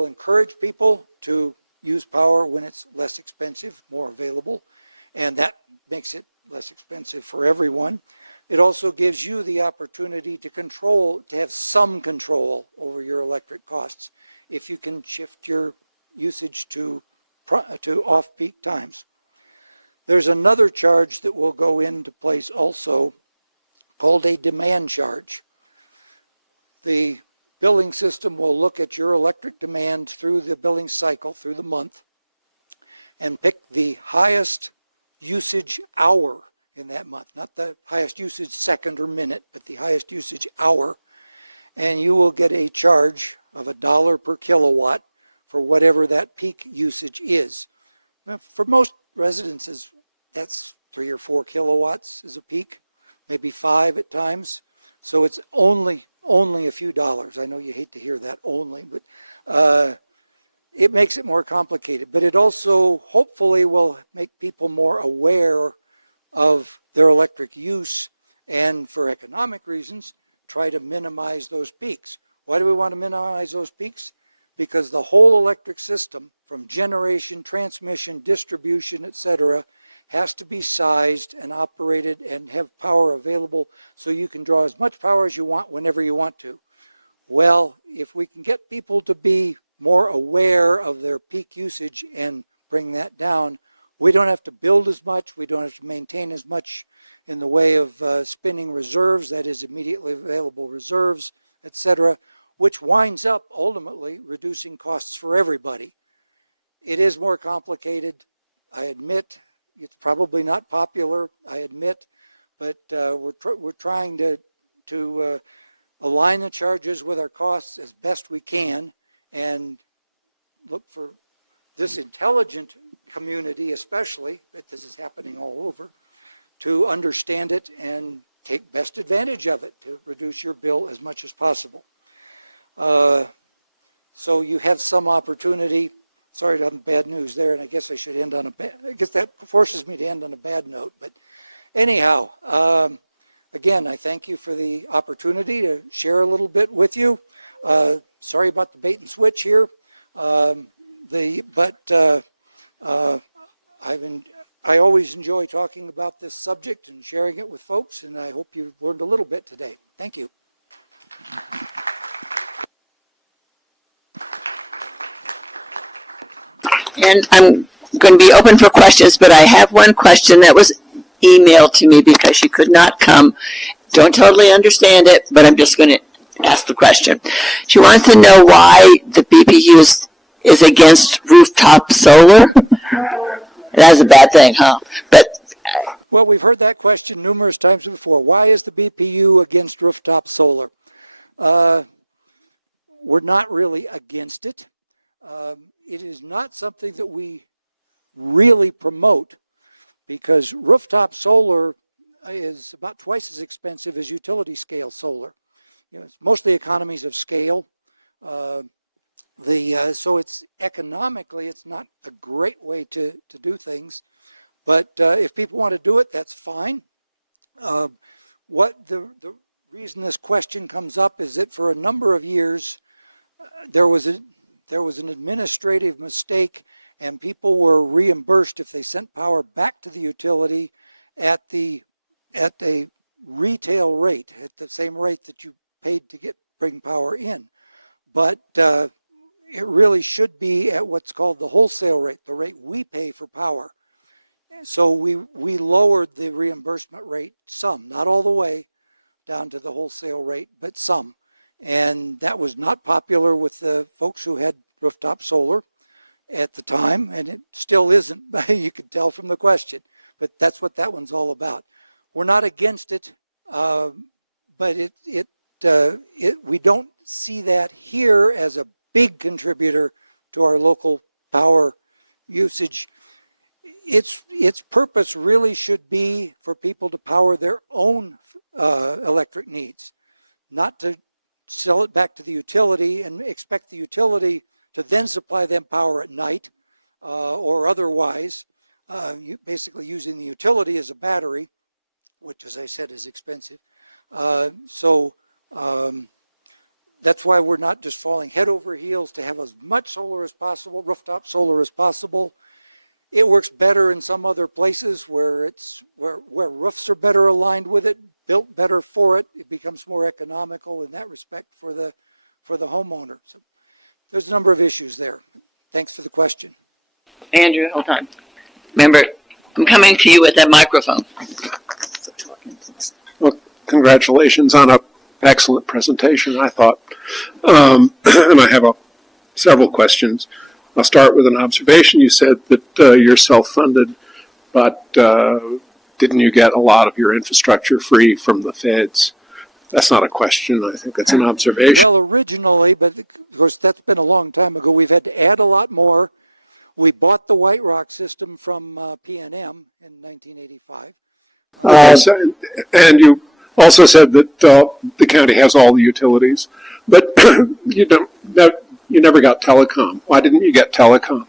encourage people to use power when it's less expensive, more available, and that makes it less expensive for everyone. It also gives you the opportunity to have some control over your electric costs if you can shift your usage to off-peak times. There's another charge that will go into place also called a demand charge. The billing system will look at your electric demand through the billing cycle, through the month, and pick the highest usage hour in that month, not the highest usage second or minute, but the highest usage hour, and you will get a charge of $1 per kilowatt for whatever that peak usage is. For most residences, that's 3 or 4 kilowatts is a peak, maybe 5 at times. So it's only a few dollars. I know you hate to hear that only, but it makes it more complicated. But it also hopefully will make people more aware of their electric use, and for economic reasons, try to minimize those peaks. Why do we want to minimize those peaks? Because the whole electric system, from generation, transmission, distribution, etc., has to be sized and operated and have power available so you can draw as much power as you want whenever you want to. Well, if we can get people to be more aware of their peak usage and bring that down, we don't have to build as much, we don't have to maintain as much in the way of spinning reserves, that is immediately available reserves, etc., which winds up ultimately reducing costs for everybody. It is more complicated, I admit. It's probably not popular, I admit, but we're trying to align the charges with our costs as best we can and look for this intelligent community, especially, but this is happening all over, to understand it and take best advantage of it to reduce your bill as much as possible. So you have some opportunity. Sorry to have bad news there, and I guess I should end on I guess that forces me to end on a bad note. But anyhow, again, I thank you for the opportunity to share a little bit with you. Sorry about the bait and switch here, I always enjoy talking about this subject and sharing it with folks, and I hope you've learned a little bit today. Thank you. And I'm going to be open for questions, but I have one question that was emailed to me because she could not come. Don't totally understand it, but I'm just going to ask the question. She wants to know why the BPU is against rooftop solar. That's a bad thing, huh? But well, we've heard that question numerous times before. Why is the BPU against rooftop solar? We're not really against it. It is not something that we really promote because rooftop solar is about twice as expensive as utility scale solar. You know, it's mostly economies of scale. So it's economically, it's not a great way to do things. But if people want to do it, that's fine. What the reason this question comes up is that for a number of years, there was an administrative mistake, and people were reimbursed if they sent power back to the utility at a retail rate, at the same rate that you paid to bring power in. But it really should be at what's called the wholesale rate, the rate we pay for power. So we lowered the reimbursement rate some, not all the way down to the wholesale rate, but some. And that was not popular with the folks who had rooftop solar at the time, and it still isn't, you can tell from the question. But that's what that one's all about. We're not against it, but we don't see that here as a big contributor to our local power usage. Its purpose really should be for people to power their own electric needs, not to sell it back to the utility and expect the utility to then supply them power at night or otherwise, basically using the utility as a battery, which, as I said, is expensive. So that's why we're not just falling head over heels to have as much solar as possible, rooftop solar as possible. It works better in some other places where roofs are better aligned with it, built better for it. It becomes more economical in that respect for the homeowner. So there's a number of issues there. Thanks for the question. Andrew, hold on. Remember, I'm coming to you with that microphone. Well, congratulations on an excellent presentation, I thought. And I have several questions. I'll start with an observation. You said that you're self-funded, but didn't you get a lot of your infrastructure free from the feds? That's not a question. I think that's an observation. Well, originally, but of course that's been a long time ago. We've had to add a lot more. We bought the White Rock system from PNM in 1985. And you also said that the county has all the utilities, but you never got telecom. Why didn't you get telecom?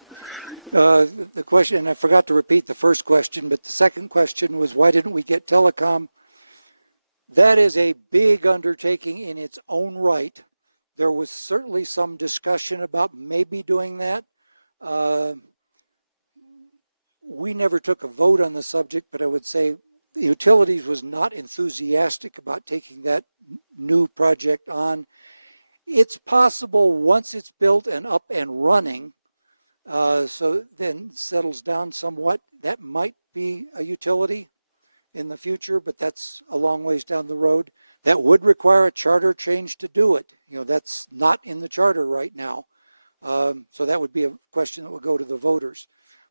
The question, and I forgot to repeat the first question, but the second question was, why didn't we get telecom? That is a big undertaking in its own right. There was certainly some discussion about maybe doing that. We never took a vote on the subject, but I would say the utilities was not enthusiastic about taking that new project on. It's possible once it's built and up and running, so then settles down somewhat, that might be a utility in the future, but that's a long ways down the road. That would require a charter change to do it. That's not in the charter right now. So that would be a question that would go to the voters.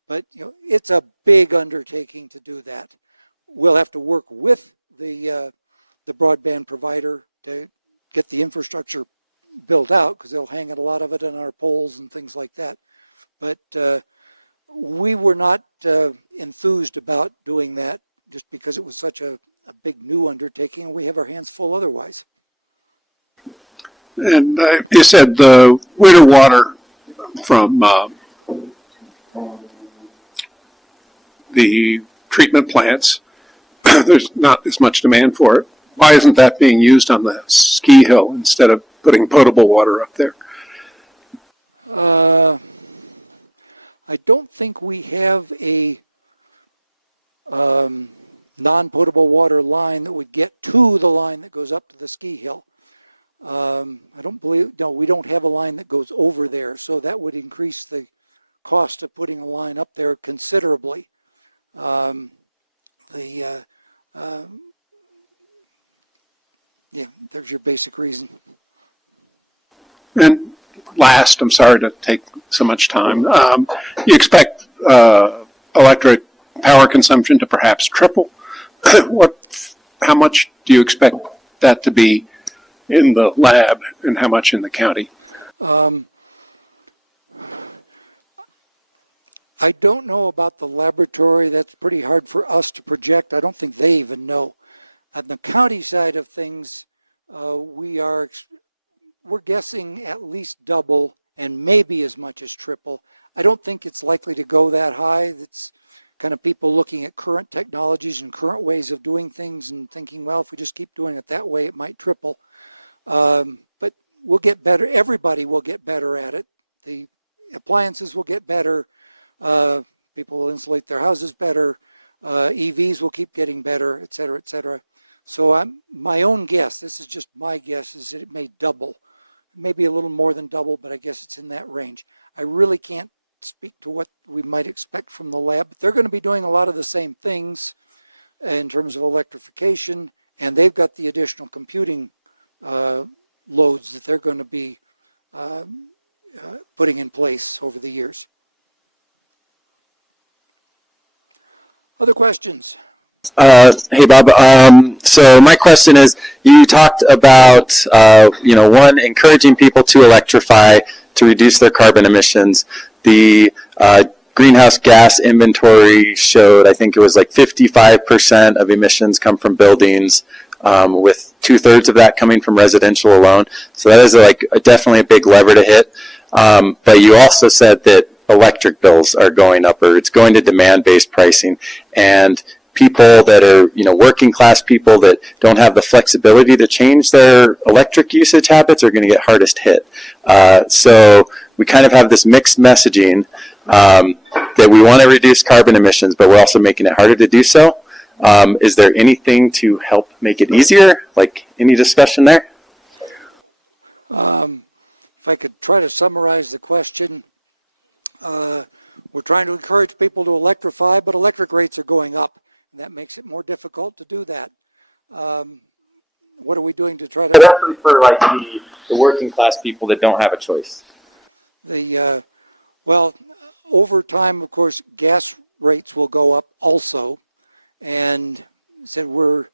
But it's a big undertaking to do that. We'll have to work with the broadband provider to get the infrastructure built out, because they'll hang a lot of it on our poles and things like that. But we were not enthused about doing that just because it was such a big new undertaking, and we have our hands full otherwise. And you said the winter water from the treatment plants, there's not as much demand for it. Why isn't that being used on the ski hill instead of putting potable water up there? I don't think we have a non-potable water line that would get to the line that goes up to the ski hill. I don't believe, no, we don't have a line that goes over there, so that would increase the cost of putting a line up there considerably. Yeah, there's your basic reason. And last, I'm sorry to take so much time. You expect electric power consumption to perhaps triple. How much do you expect that to be in the lab, and how much in the county? I don't know about the laboratory. That's pretty hard for us to project. I don't think they even know. On the county side of things, we're guessing at least double and maybe as much as triple. I don't think it's likely to go that high. It's kind of people looking at current technologies and current ways of doing things and thinking, well, if we just keep doing it that way, it might triple. But we'll get better. Everybody will get better at it. The appliances will get better. People will insulate their houses better. EVs will keep getting better, et cetera, et cetera. So my own guess, this is just my guess, is that it may double. Maybe a little more than double, but I guess it's in that range. I really can't speak to what we might expect from the lab, but they're going to be doing a lot of the same things in terms of electrification, and they've got the additional computing loads that they're going to be putting in place over the years. Other questions? Hey, Bob. So my question is, you talked about, one, encouraging people to electrify to reduce their carbon emissions. The greenhouse gas inventory showed, I think it was like 55% of emissions come from buildings, with 2/3 of that coming from residential alone. So that is definitely a big lever to hit. But you also said that electric bills are going up, or it's going to demand-based pricing, and people that are, working class people that don't have the flexibility to change their electric usage habits are going to get hardest hit. So we kind of have this mixed messaging that we want to reduce carbon emissions, but we're also making it harder to do so. Is there anything to help make it easier? Like any discussion there? If I could try to summarize the question, we're trying to encourage people to electrify, but electric rates are going up, and that makes it more difficult to do that. What are we doing to try to... Definitely for the working class people that don't have a choice. Well, over time, of course, gas rates will go up also, and said we're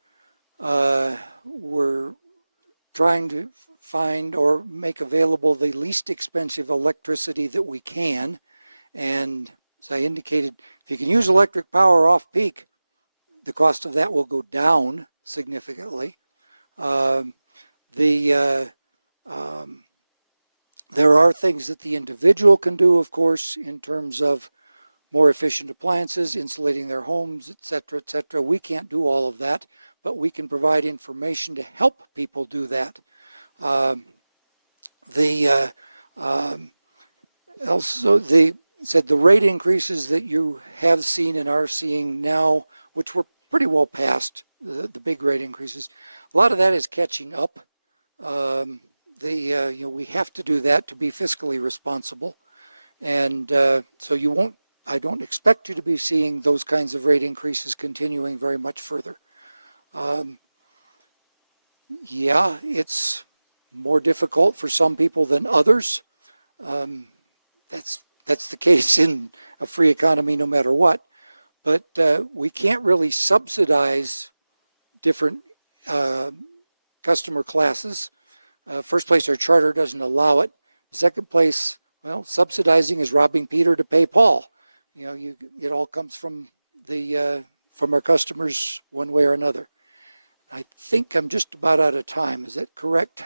trying to find or make available the least expensive electricity that we can. And as I indicated, if you can use electric power off peak, the cost of that will go down significantly. There are things that the individual can do, of course, in terms of more efficient appliances, insulating their homes, et cetera, et cetera. We can't do all of that, but we can provide information to help people do that. Also, they said the rate increases that you have seen and are seeing now, which were pretty well past the big rate increases, a lot of that is catching up. We have to do that to be fiscally responsible, and so you won't. I don't expect you to be seeing those kinds of rate increases continuing very much further. Yeah, it's more difficult for some people than others. That's the case in a free economy no matter what. But we can't really subsidize different customer classes. First place, our charter doesn't allow it. Second place, well, subsidizing is robbing Peter to pay Paul. It all comes from our customers one way or another. I think I'm just about out of time. Is that correct?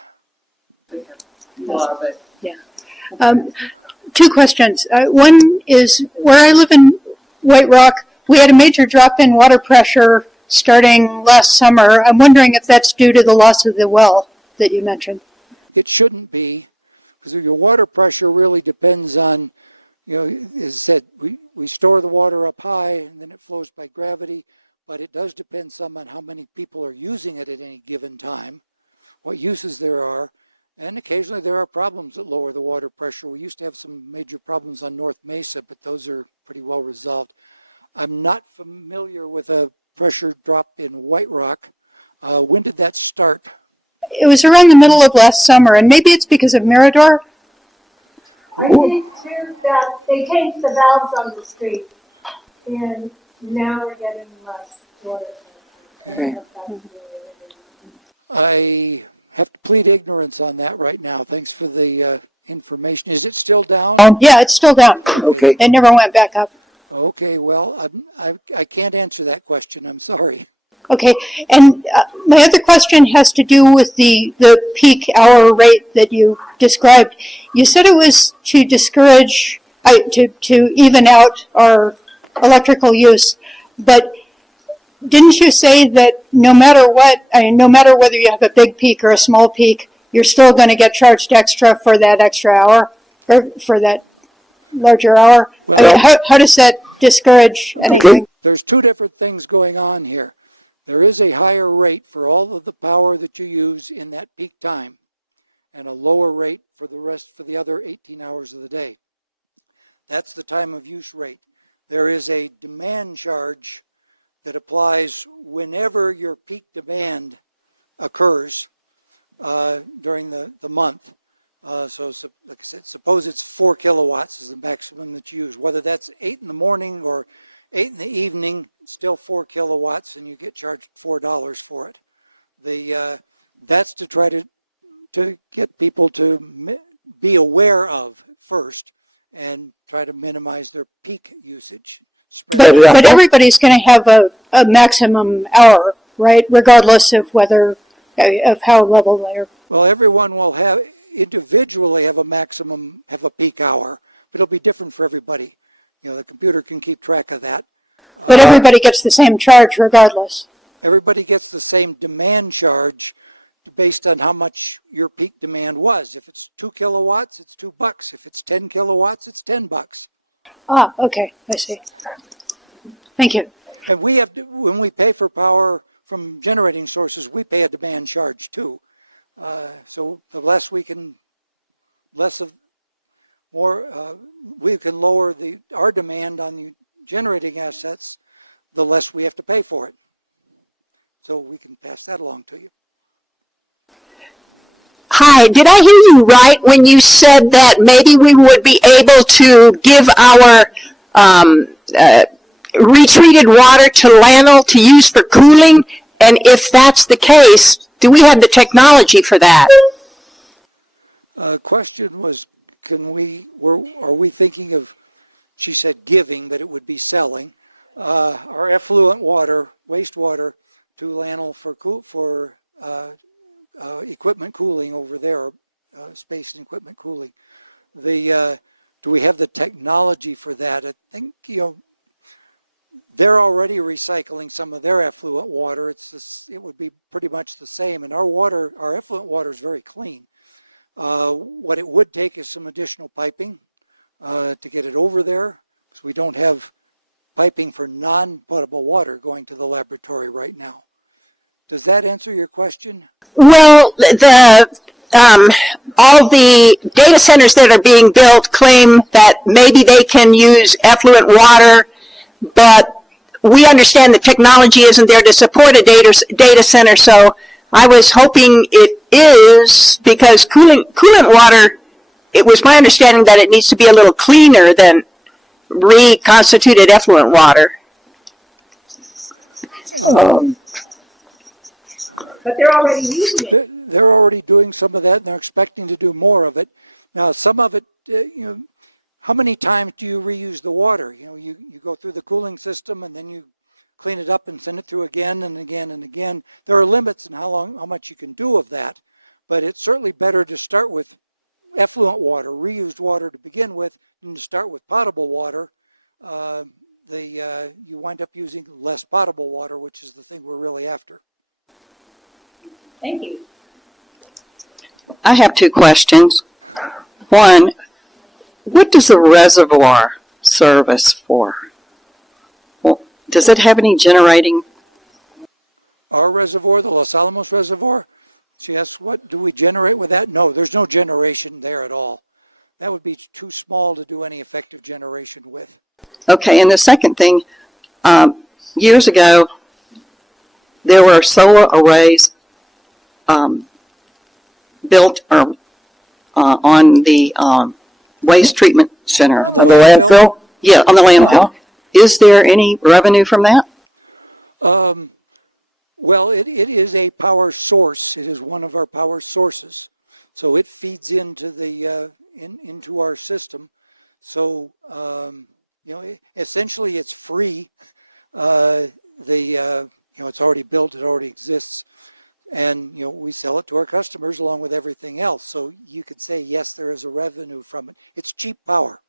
Yeah. Two questions. One is, where I live in White Rock, we had a major drop in water pressure starting last summer. I'm wondering if that's due to the loss of the well that you mentioned. It shouldn't be, because your water pressure really depends on, as I said, we store the water up high and then it flows by gravity, but it does depend some on how many people are using it at any given time, what uses there are, and occasionally there are problems that lower the water pressure. We used to have some major problems on North Mesa, but those are pretty well resolved. I'm not familiar with a pressure drop in White Rock. When did that start? It was around the middle of last summer, and maybe it's because of Mirador. I think too that they changed the valves on the street, and now we're getting less water. Okay. I have to plead ignorance on that right now. Thanks for the information. Is it still down? Yeah, it's still down. Okay. It never went back up. Okay, well, I can't answer that question. I'm sorry. Okay, and my other question has to do with the peak hour rate that you described. You said it was to discourage, to even out our electrical use, but didn't you say that no matter what, no matter whether you have a big peak or a small peak, you're still going to get charged extra for that extra hour, or for that larger hour? Well, I mean, how does that discourage anything? There's two different things going on here. There is a higher rate for all of the power that you use in that peak time, and a lower rate for the other 18 hours of the day. That's the time of use rate. There is a demand charge that applies whenever your peak demand occurs during the month. So like I said, suppose it's 4 kilowatts is the maximum that you use, whether that's 8 in the morning or 8 in the evening, it's still 4 kilowatts, and you get charged $4 for it. That's to try to get people to be aware of first and try to minimize their peak usage. But everybody's going to have a maximum hour, right? Regardless of of how level they are. Well, everyone will individually have a peak hour, but it'll be different for everybody. The computer can keep track of that. But everybody gets the same charge regardless. Everybody gets the same demand charge based on how much your peak demand was. If it's 2 kilowatts, it's $2. If it's 10 kilowatts, it's $10. Ah, okay, I see. Thank you. And when we pay for power from generating sources, we pay a demand charge too. So the less we can lower our demand on the generating assets, the less we have to pay for it. So we can pass that along to you. Hi, did I hear you right when you said that maybe we would be able to give our retreated water to LANL to use for cooling? And if that's the case, do we have the technology for that? Question was, are we thinking of, she said giving, but it would be selling, our effluent water, wastewater to LANL for equipment cooling over there, space and equipment cooling. Do we have the technology for that? I think, they're already recycling some of their effluent water. It would be pretty much the same. And our effluent water is very clean. What it would take is some additional piping to get it over there, because we don't have piping for non-potable water going to the laboratory right now. Does that answer your question? Well, all the data centers that are being built claim that maybe they can use effluent water, but we understand the technology isn't there to support a data center, so I was hoping it is, because coolant water, it was my understanding that it needs to be a little cleaner than reconstituted effluent water. But they're already using it. They're already doing some of that, and they're expecting to do more of it. Now, some of it, how many times do you reuse the water? You go through the cooling system, and then you clean it up and send it through again and again and again. There are limits in how much you can do of that, but it's certainly better to start with effluent water, reused water to begin with, than to start with potable water. You wind up using less potable water, which is the thing we're really after. Thank you. I have two questions. One, what does the reservoir service for? Well, does it have any generating? Our reservoir, the Los Alamos Reservoir, she asks, what do we generate with that? No, there's no generation there at all. That would be too small to do any effective generation with. Okay, and the second thing, years ago, there were solar arrays built on the waste treatment center. On the landfill? Yeah, on the landfill. Is there any revenue from that? Well, it is a power source. It is one of our power sources. So it feeds into into our system. So, essentially it's free. It's already built, it already exists. And, we sell it to our customers along with everything else. So you could say, yes, there is a revenue from it. It's cheap power.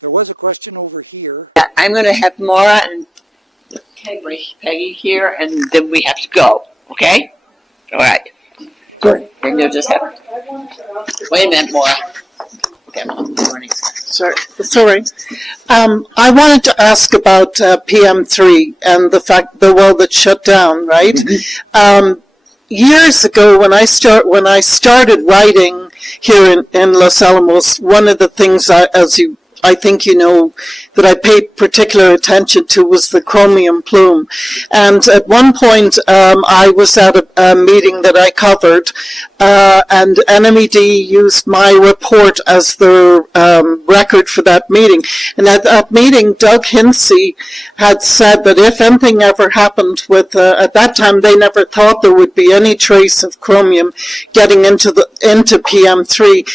There was a question over here. I'm going to have Maura and Peggy here, and then we have to go, okay? All right. Good. Then you'll just have, I wanted to ask a wait a minute, Maura. question. Okay, good morning. Sorry. I wanted to ask about PM3 and the fact the well that shut down, right? Years ago, when I started writing here in Los Alamos, one of the things I think you know that I paid particular attention to was the chromium plume. And at one point, I was at a meeting that I covered, and NMED used my report as the record for that meeting. And at that meeting, Doug Hinsey had said that if anything ever happened with, at that time, they never thought there would be any trace of chromium getting into PM3.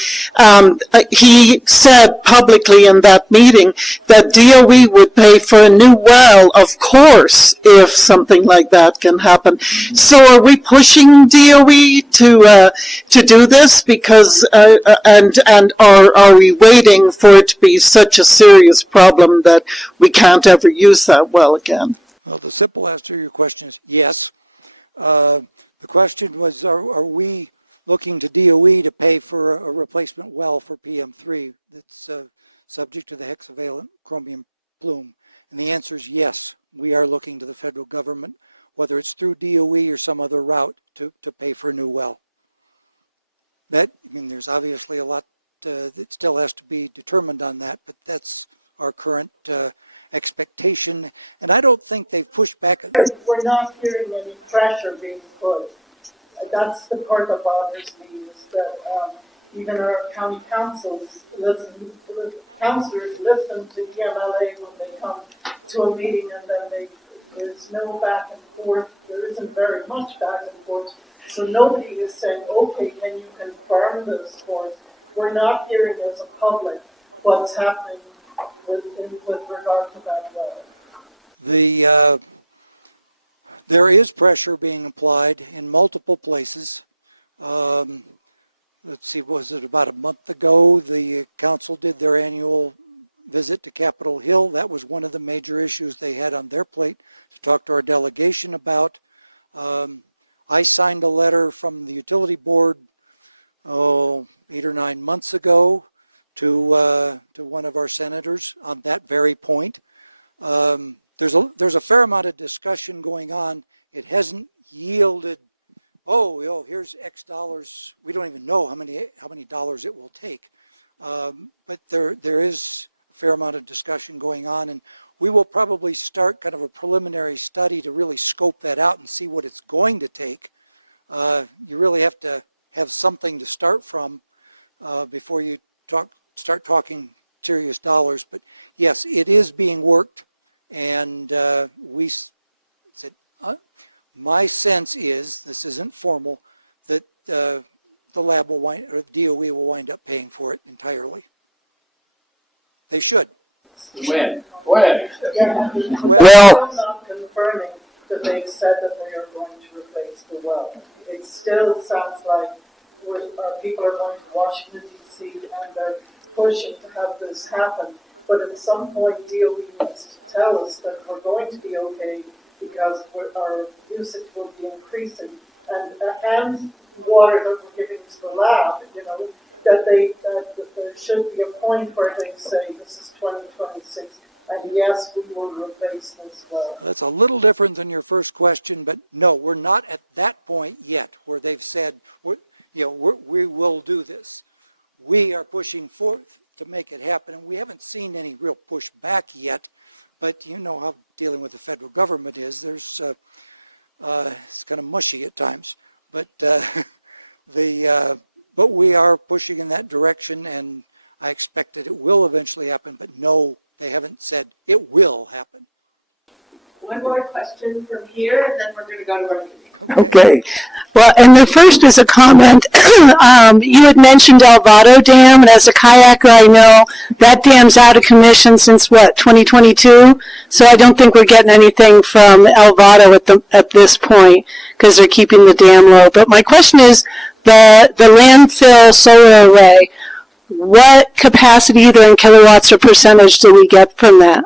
He said publicly in that meeting that DOE would pay for a new well, of course, if something like that can happen. So are we pushing DOE to do this because and are we waiting for it to be such a serious problem that we can't ever use that well again? Well, the simple answer to your question is yes. The question was, are we looking to DOE to pay for a replacement well for PM3 that's subject to the hexavalent chromium plume? And the answer is yes. We are looking to the federal government, whether it's through DOE or some other route, to pay for a new well. There's obviously a lot that still has to be determined on that, but that's our current expectation. And I don't think they've pushed back. We're not hearing any pressure being put. That's the part that bothers me, is that even our county councilors listen to EMLA when they come to a meeting, and then there's no back and forth. There isn't very much back and forth. So nobody is saying, okay, can you confirm this for us? We're not hearing as a public what's happening with regard to that well. There is pressure being applied in multiple places. Let's see, was it about a month ago the council did their annual visit to Capitol Hill? That was one of the major issues they had on their plate to talk to our delegation about. I signed a letter from the utility board 8 or 9 months ago to one of our senators on that very point. There's a fair amount of discussion going on. It hasn't yielded, here's X dollars. We don't even know how many dollars it will take. But there is a fair amount of discussion going on, and we will probably start kind of a preliminary study to really scope that out and see what it's going to take. You really have to have something to start from before you start talking serious dollars. But yes, it is being worked. And we said, my sense is, this isn't formal, that the lab will DOE will wind up paying for it entirely. They should. When? Well, I'm not confirming that they've said that they are going to replace the well. It still sounds like people are going to Washington, D.C., and they're pushing to have this happen. But at some point, DOE needs to tell us that we're going to be okay because our usage will be increasing, and water that we're giving to the lab, that there should be a point where they say this is 2026, and yes, we will replace this well. That's a little different than your first question, but no, we're not at that point yet where they've said, we will do this. We are pushing forth to make it happen, and we haven't seen any real pushback yet. But you know how dealing with the federal government is. There's it's kind of mushy at times, but but we are pushing in that direction, and I expect that it will eventually happen. But no, they haven't said it will happen. One more question from here, and then we're going to go to our meeting. Okay. Well, and the first is a comment. You had mentioned Alvado Dam, and as a kayaker, I know that dam's out of commission since 2022. So I don't think we're getting anything from Alvado at this point because they're keeping the dam low. But my question is, the landfill solar array, what capacity, either in kilowatts or percentage, do we get from that?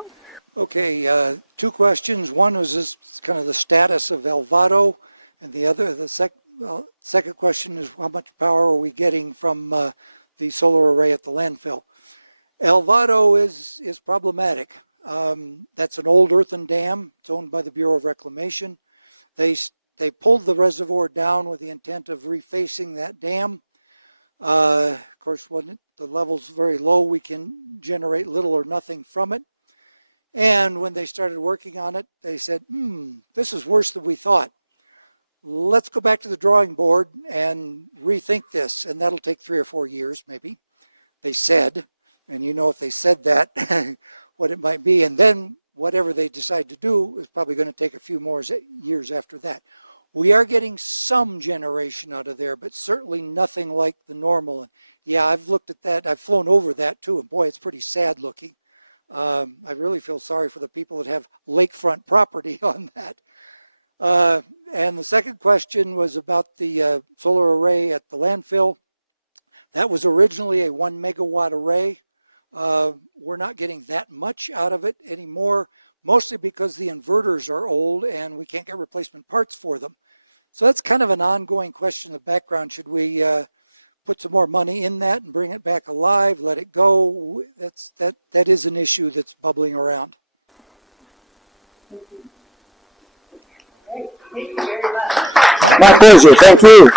Okay, two questions. One was just kind of the status of Alvado, and the well, second question is how much power are we getting from the solar array at the landfill? El Vado is problematic. That's an old earthen dam. It's owned by the Bureau of Reclamation. They pulled the reservoir down with the intent of refacing that dam. Of course, when the level's very low, we can generate little or nothing from it. And when they started working on it, they said, this is worse than we thought. Let's go back to the drawing board and rethink this. And that'll take 3 or 4 years, maybe, they said. And you know, if they said that, what it might be. And then whatever they decide to do is probably going to take a few more years after that. We are getting some generation out of there, but certainly nothing like the normal. And yeah, I've looked at that. I've flown over that too. And boy, it's pretty sad looking. I really feel sorry for the people that have lakefront property on that. And the second question was about the solar array at the landfill. That was originally a 1 megawatt array. We're not getting that much out of it anymore, mostly because the inverters are old and we can't get replacement parts for them. So that's kind of an ongoing question in the background. Should we put some more money in that and bring it back alive, let it go? That is an issue that's bubbling around. Thank you very much. My pleasure. Thank you.